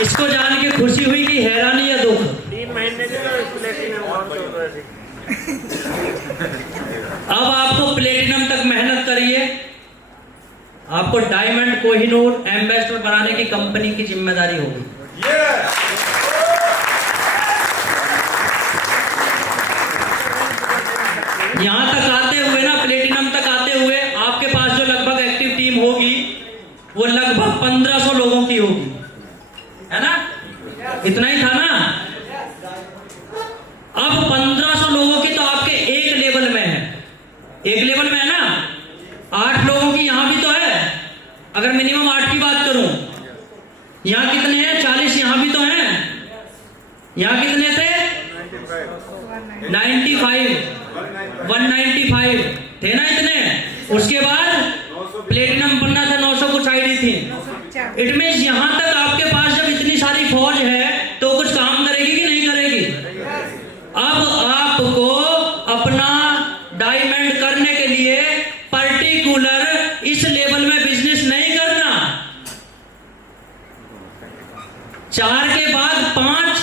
इसको जान के खुशी हुई कि हैरानी या दुख? 3 महीने से प्लेटिनम अब आपको प्लेटिनम तक मेहनत करिए, आपको डायमंड कोहिनूर एम्बेसडर बनाने की कंपनी की जिम्मेदारी होगी। यहां तक आते हुए ना, प्लेटिनम तक आते हुए आपके पास जो लगभग एक्टिव टीम होगी वो लगभग 1500 लोगों की होगी, है ना? इतना ही था ना? अब 1500 लोगों की तो आपके एक लेवल में है, एक लेवल में है ना? 8 लोगों की यहां भी तो है, अगर मिनिमम 8 की बात करूं। यहां कितने हैं? 40 यहां भी तो हैं। यहां कितने थे? 95, 195 थे ना इतने। उसके बाद प्लेटिनम बनना था, 900 कुछ आईडी थी। इट मींस यहां तक आपके पास जब इतनी सारी फौज है तो कुछ काम करेगी कि नहीं करेगी? अब आपको अपना डायमंड करने के लिए पर्टिकुलर इस लेवल में बिजनेस नहीं करना। 4 के बाद 5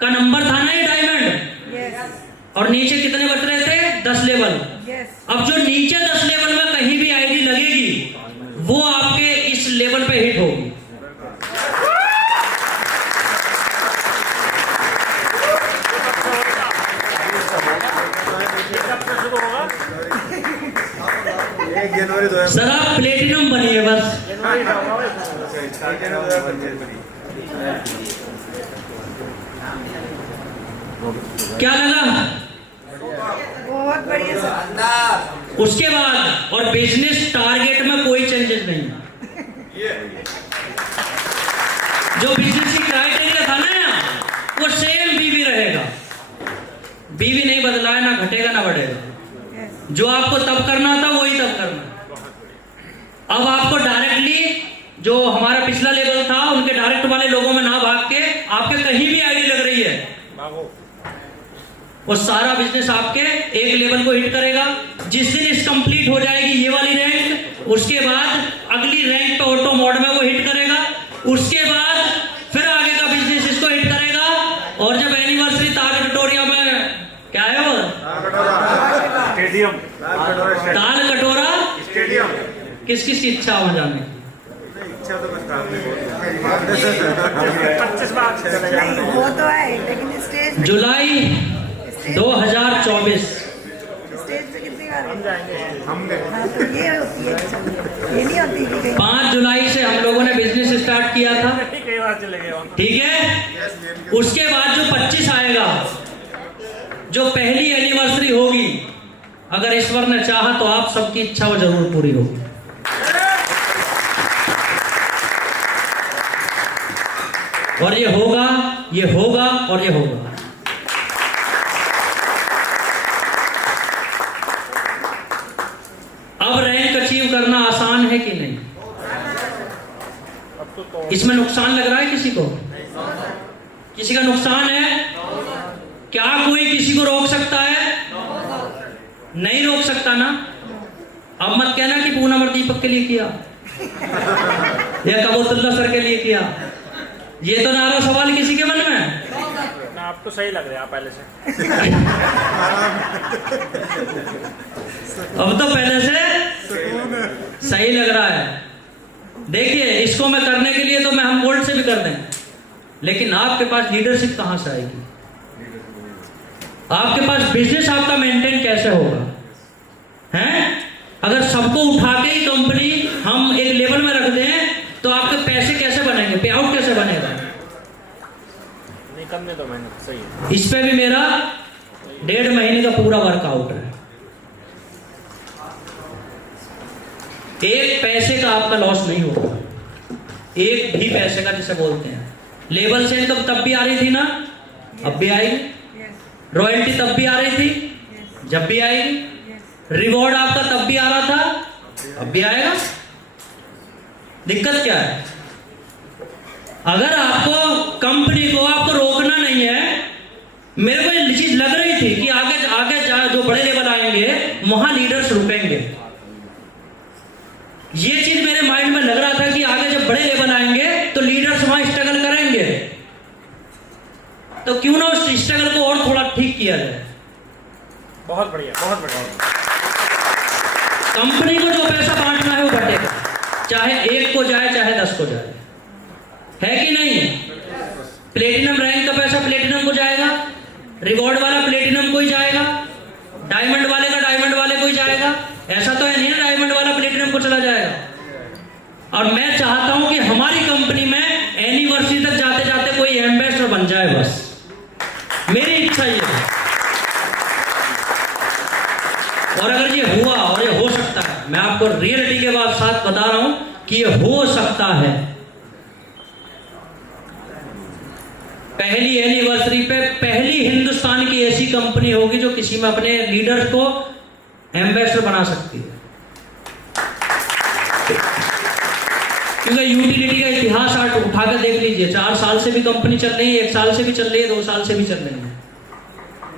का नंबर था ना ये डायमंड, और नीचे कितने बच रहे थे? 10 लेवल। अब जो नीचे 10 लेवल में कहीं भी आईडी लगेगी वो आपके इस लेवल पे हिट होगी। सर आप प्लेटिनम बनिए बस। क्या लगा? बहुत बढ़िया सर। उसके बाद और बिजनेस टारगेट में कोई चेंजेस नहीं। जो बिजनेस की क्राइटेरिया था ना वो सेम बीवी रहेगा, बीवी नहीं बदला है, ना घटेगा ना बढ़ेगा। जो आपको तब करना था वही तब करना। अब आपको डायरेक्टली जो हमारा पिछला लेवल था उनके डायरेक्ट वाले लोगों में ना भाग के आपके कहीं भी आईडी लग रही है वो सारा बिजनेस आपके एक लेवल को हिट करेगा। जिस दिन इस कंप्लीट हो जाएगी ये वाली रैंक, उसके बाद अगली रैंक पे ऑटो मोड में वो हिट करेगा। उसके बाद फिर आगे का बिजनेस इसको हिट करेगा। और जब एनिवर्सरी ताल कटोरिया में क्या है वो स्टेडियम, ताल कटोरा स्टेडियम, किस किस की इच्छा हो जाने की? इच्छा तो बस 25 बार वो तो है, लेकिन स्टेज जुलाई 2024 स्टेज पे कितनी बार हम जाएंगे, हम गए। हाँ, तो ये होती है, ये नहीं होती कि 5 जुलाई से हम लोगों ने बिजनेस स्टार्ट किया था, कई बार चले गए। ठीक है? उसके बाद जो 25 आएगा, जो पहली एनिवर्सरी होगी, अगर ईश्वर ने चाहा तो आप सबकी इच्छा वो जरूर पूरी होगी। और ये होगा, ये होगा और ये होगा। अब रैंक अचीव करना आसान है कि नहीं? इसमें नुकसान लग रहा है किसी को? किसी का नुकसान है? क्या कोई किसी को रोक सकता है? नहीं रोक सकता ना। अब मत कहना कि पूनम और दीपक के लिए किया या कबूतुल्ला सर के लिए किया। ये तो ना रहा सवाल किसी के मन में ना। आपको सही लग रहा है पहले से। अब तो पहले से सही लग रहा है। देखिए इसको मैं करने के लिए तो मैं हम गोल्ड से भी कर दें, लेकिन आपके पास लीडरशिप कहां से आएगी? आपके पास बिजनेस आपका मेंटेन कैसे होगा? हैं? अगर सबको उठा के ही कंपनी हम एक लेवल में रख दें तो आपके पैसे कैसे बनेंगे? पे आउट कैसे बनेगा? नहीं करने दो, मैंने सही है। इस पे भी मेरा 1.5 महीने का पूरा वर्कआउट है। एक पैसे का आपका लॉस नहीं होगा, एक भी पैसे का, जिसे बोलते हैं। लेवल से इनकम तब भी आ रही थी ना, अब भी आएगी। रॉयल्टी तब भी आ रही थी, जब भी आएगी। रिवॉर्ड आपका तब भी आ रहा था, अब भी आएगा। दिक्कत क्या है? अगर आपको कंपनी को आपको रोकना नहीं है, मेरे को ये चीज लग रही थी कि आगे आगे जो बड़े लेवल आएंगे वहां लीडर्स रुकेंगे। ये चीज मेरे माइंड में लग रहा था कि आगे जब बड़े लेवल आएंगे तो लीडर्स वहां स्ट्रगल करेंगे। बढ़िया, बहुत बढ़िया। कंपनी को जो पैसा बांटना है वो बटेगा, चाहे 1 को जाए चाहे 10 को जाए, है कि नहीं? प्लेटिनम रैंक का पैसा प्लेटिनम को जाएगा, रिकॉर्ड वाला प्लेटिनम को ही जाएगा, डायमंड वाले का डायमंड वाले को ही जाएगा। ऐसा तो है नहीं ना डायमंड वाला प्लेटिनम को चला जाएगा। और मैं चाहता हूं कि हमारी कंपनी में एनिवर्सरी तक जाते जाते कोई एम्बेसडर बन जाए, बस मेरी इच्छा ये है। और अगर ये हुआ, और ये हो सकता है, मैं आपको रियलिटी के बाद साथ बता रहा हूं कि ये हो सकता है, पहली एनिवर्सरी पे पहली हिंदुस्तान की ऐसी कंपनी होगी जो किसी में अपने लीडर को एम्बेसडर बना सकती है। क्योंकि यूटिलिटी का इतिहास आप उठाकर देख लीजिए, 4 साल से भी कंपनी चल रही है, 1 साल से भी चल रही है, 2 साल से भी चल रही है,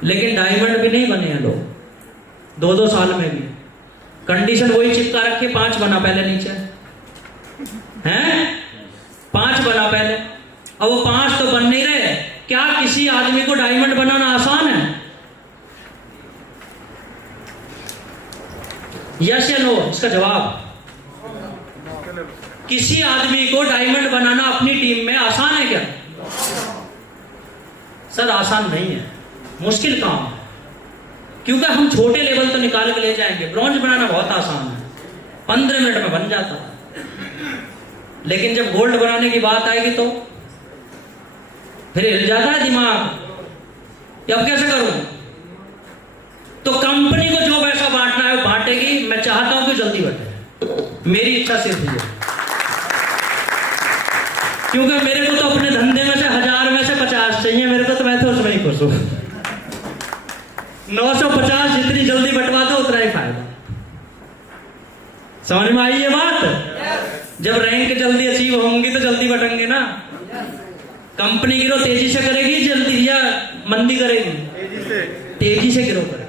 लेकिन डायमंड भी नहीं बने हैं लोग 2-2 साल में भी। कंडीशन वही चिपका रखे, 5 बना पहले नीचे, हैं 5 बना पहले, अब वो 5 तो बन नहीं रहे। क्या किसी आदमी को डायमंड बनाना आसान है? यस या नो? इसका जवाब, किसी आदमी को डायमंड बनाना अपनी टीम में आसान है क्या? सर आसान नहीं है, मुश्किल काम है। क्योंकि हम छोटे लेवल तो निकाल के ले जाएंगे, ब्रॉन्ज बनाना बहुत आसान है, 15 मिनट में बन जाता है, लेकिन जब गोल्ड बनाने की बात आएगी तो फिर हिल जाता है दिमाग, अब कैसे करूं? तो कंपनी को जो पैसा बांटना है वो बांटेगी। मैं चाहता हूं कि जल्दी बटे, मेरी इच्छा सिर्फ ये, क्योंकि मेरे को तो अपने धंधे में से 1000 में से 50 चाहिए मेरे को, तो मैं तो उसमें ही खुश हूं। 950 जितनी जल्दी बंटवा दो उतना ही फायदा। समझ में आई ये बात? जब रैंक जल्दी अचीव होंगी तो जल्दी बटेंगे ना। कंपनी गिरो तेजी से करेगी जल्दी, या मंदी करेगी? तेजी से गिरो करेगी,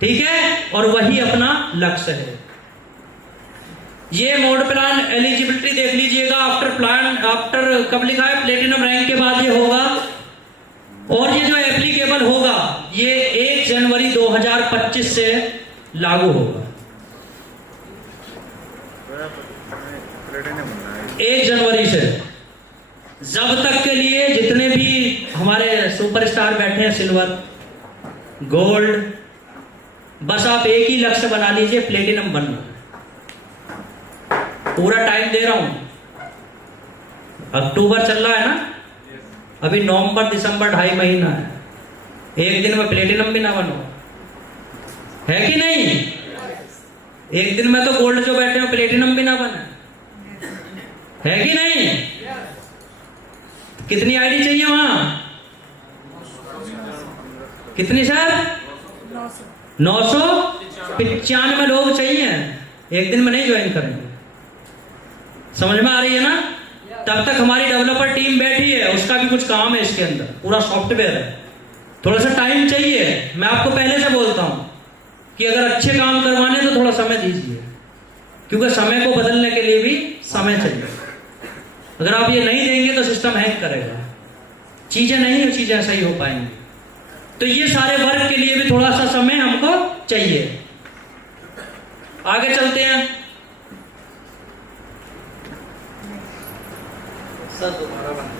ठीक है? और वही अपना लक्ष्य है। ये मोड प्लान एलिजिबिलिटी देख लीजिएगा, आफ्टर कब लिखा है? प्लेटिनम रैंक के बाद ये होगा, और ये जो एप्लीकेबल होगा ये 1 जनवरी 2025 से लागू होगा। 1 जनवरी से जब तक के लिए जितने भी हमारे सुपरस्टार बैठे हैं, सिल्वर, गोल्ड, बस आप एक ही लक्ष्य बना लीजिए, प्लेटिनम बनना। पूरा टाइम दे रहा हूं, अक्टूबर चल रहा है ना, अभी नवंबर दिसंबर 2.5 महीना है, एक दिन में प्लेटिनम भी ना बनो, है कि नहीं? एक दिन में तो गोल्ड जो बैठे हैं प्लेटिनम भी ना बने, है कि नहीं? कितनी आईडी चाहिए वहां? कितनी सर? 995 लोग चाहिए, एक दिन में नहीं ज्वाइन करेंगे। समझ में आ रही है ना? तब तक हमारी डेवलपर टीम बैठी है, उसका भी कुछ काम है इसके अंदर, पूरा सॉफ्टवेयर है, थोड़ा सा टाइम चाहिए। मैं आपको पहले से बोलता हूं कि अगर अच्छे काम करवाने तो थोड़ा समय दीजिए, क्योंकि समय को बदलने के लिए भी समय चाहिए। अगर आप ये नहीं देंगे तो सिस्टम हैंग करेगा, चीजें सही हो पाएंगी। तो ये सारे वर्क के लिए भी थोड़ा सा समय हमको चाहिए। आगे चलते हैं सर, दोबारा बना